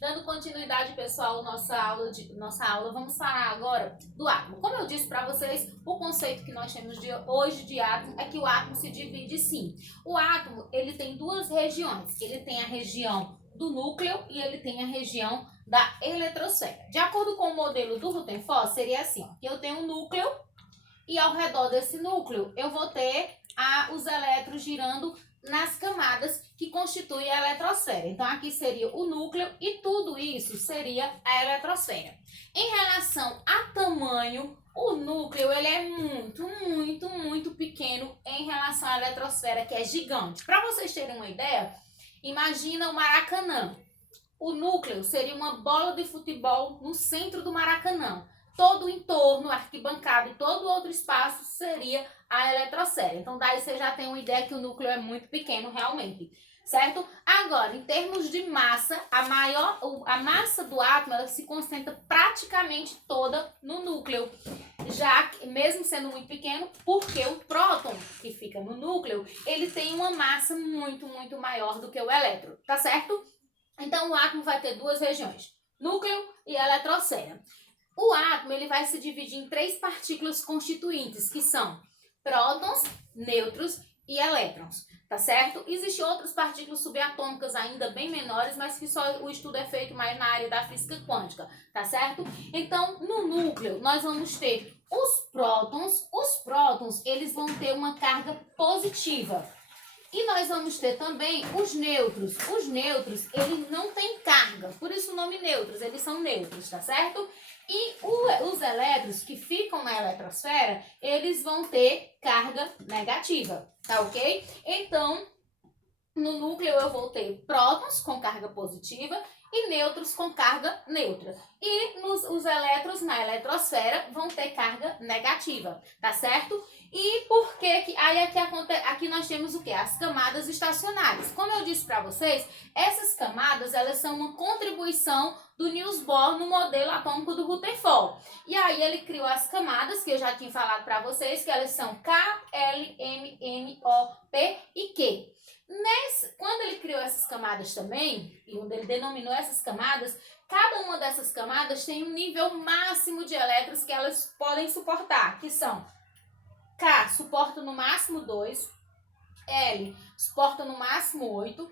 Dando continuidade, pessoal, nossa aula, vamos falar agora do átomo. Como eu disse para vocês, o conceito que nós temos hoje de átomo é que o átomo se divide sim. O átomo, ele tem duas regiões. Ele tem a região do núcleo e ele tem a região da eletrosfera. De acordo com o modelo do Rutherford, seria assim, ó, que eu tenho um núcleo e ao redor desse núcleo eu vou ter os elétrons girando nas camadas que constituem a eletrosfera. Então, aqui seria o núcleo e tudo isso seria a eletrosfera. Em relação a tamanho, o núcleo ele é muito pequeno em relação à eletrosfera, que é gigante. Para vocês terem uma ideia, imagina o Maracanã. O núcleo seria uma bola de futebol no centro do Maracanã. Todo o entorno, a arquibancada e todo outro espaço seria a eletrosfera. Então, daí você já tem uma ideia que o núcleo é muito pequeno realmente, certo? Agora, em termos de massa, a massa do átomo ela se concentra praticamente toda no núcleo. Já, mesmo sendo muito pequeno, porque o próton que fica no núcleo, ele tem uma massa muito maior do que o elétron, tá certo? Então, o átomo vai ter duas regiões, núcleo e eletrosfera. O átomo ele vai se dividir em três partículas constituintes, que são prótons, nêutrons e elétrons, tá certo? Existem outras partículas subatômicas ainda bem menores, mas que só o estudo é feito mais na área da física quântica, tá certo? Então, no núcleo, nós vamos ter os prótons. Os prótons, eles vão ter uma carga positiva. E nós vamos ter também os nêutrons. Os nêutrons, eles não têm carga, por isso o nome nêutrons, eles são neutros, tá certo? E os elétrons que ficam na eletrosfera, eles vão ter carga negativa, tá ok? Então, no núcleo eu vou ter prótons com carga positiva e nêutrons com carga neutra. E os elétrons na eletrosfera vão ter carga negativa, tá certo? E por que aí aqui nós temos o que? As camadas estacionárias. Como eu disse para vocês, essas camadas elas são uma contribuição do Niels Bohr no modelo atômico do Rutherford. E aí ele criou as camadas, que eu já tinha falado para vocês, que elas são K, L, M, N, O, P e Q. Quando ele criou essas camadas também, e onde ele denominou essas camadas, cada uma dessas camadas tem um nível máximo de elétrons que elas podem suportar, que são K suporta no máximo 2, L suporta no máximo 8,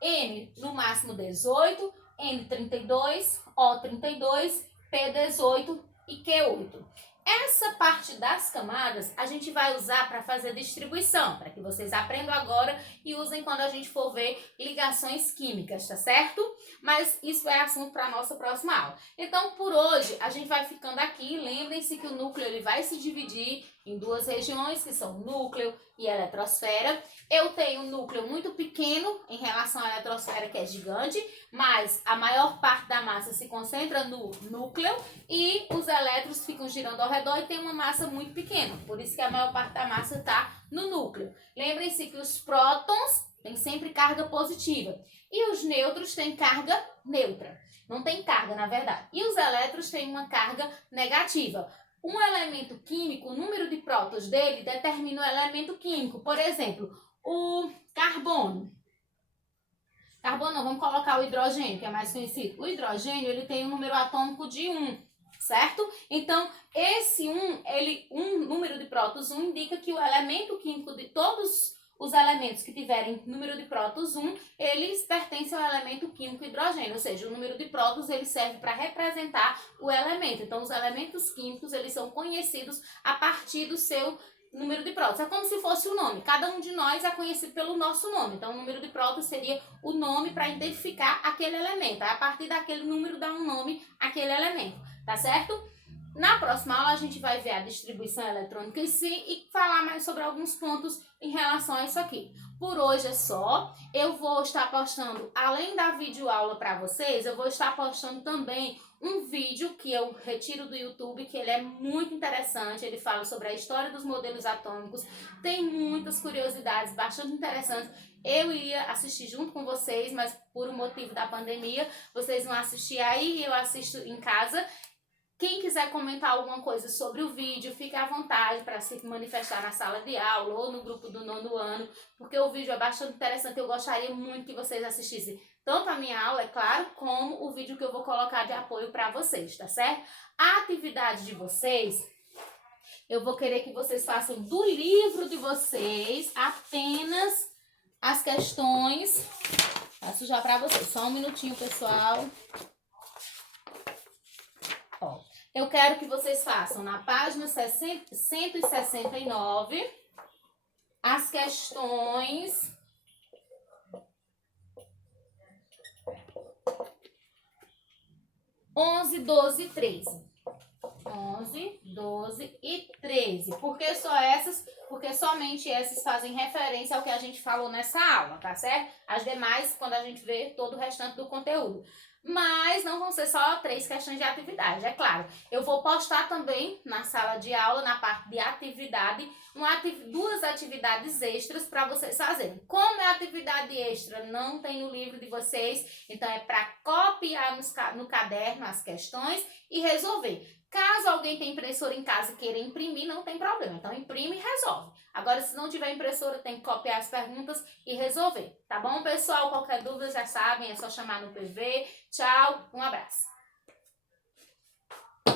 M no máximo 18, N 32, O 32, P 18 e Q 8. Essa parte das camadas a gente vai usar para fazer distribuição, para que vocês aprendam agora e usem quando a gente for ver ligações químicas, tá certo? Mas isso é assunto para a nossa próxima aula. Então, por hoje, a gente vai ficando aqui. Lembrem-se que o núcleo ele vai se dividir em duas regiões, que são núcleo e eletrosfera. Eu tenho um núcleo muito pequeno em relação à eletrosfera, que é gigante, mas a maior parte da massa se concentra no núcleo e os elétrons ficam girando ao redor e tem uma massa muito pequena. Por isso que a maior parte da massa está no núcleo. Lembrem-se que os prótons têm sempre carga positiva e os nêutrons têm carga neutra. Não tem carga, na verdade. E os elétrons têm uma carga negativa. Um elemento químico, o número de prótons dele determina o elemento químico. Por exemplo, o carbono. Carbono não, vamos colocar o hidrogênio, que é mais conhecido. O hidrogênio, ele tem um número atômico de 1, certo? Então, esse 1, um número de prótons 1 indica que o elemento químico de todos os elementos que tiverem número de prótons 1, eles pertencem ao elemento químico hidrogênio, ou seja, o número de prótons ele serve para representar o elemento. Então, os elementos químicos eles são conhecidos a partir do seu número de prótons. É como se fosse o nome. Cada um de nós é conhecido pelo nosso nome. Então, o número de prótons seria o nome para identificar aquele elemento. A partir daquele número dá um nome àquele elemento, tá certo? Na próxima aula a gente vai ver a distribuição eletrônica em si e falar mais sobre alguns pontos em relação a isso aqui. Por hoje é só. Eu vou estar postando, além da videoaula para vocês, eu vou estar postando também um vídeo que eu retiro do YouTube, que ele é muito interessante. Ele fala sobre a história dos modelos atômicos, tem muitas curiosidades bastante interessantes. Eu iria assistir junto com vocês, mas por um motivo da pandemia, vocês vão assistir aí e eu assisto em casa. Quem quiser comentar alguma coisa sobre o vídeo, fique à vontade para se manifestar na sala de aula ou no grupo do 9º ano, porque o vídeo é bastante interessante. Eu gostaria muito que vocês assistissem tanto a minha aula, é claro, como o vídeo que eu vou colocar de apoio para vocês, tá certo? A atividade de vocês, eu vou querer que vocês façam do livro de vocês apenas as questões. Faço já para vocês, só um minutinho, pessoal. Ó, eu quero que vocês façam na página 169 as questões 11, 12 e 13. 11, 12 e 13. Por que só essas? Porque somente essas fazem referência ao que a gente falou nessa aula, tá certo? As demais, quando a gente vê todo o restante do conteúdo. Mas não vão ser só 3 questões de atividade, é claro. Eu vou postar também na sala de aula, na parte de atividade, 2 atividades extras para vocês fazerem. Como é atividade extra, não tem no livro de vocês, então é para copiar no caderno as questões e resolver. Caso alguém tenha impressora em casa e queira imprimir, não tem problema. Então, imprime e resolve. Agora, se não tiver impressora, tem que copiar as perguntas e resolver. Tá bom, pessoal? Qualquer dúvida, já sabem, é só chamar no PV. Tchau, um abraço.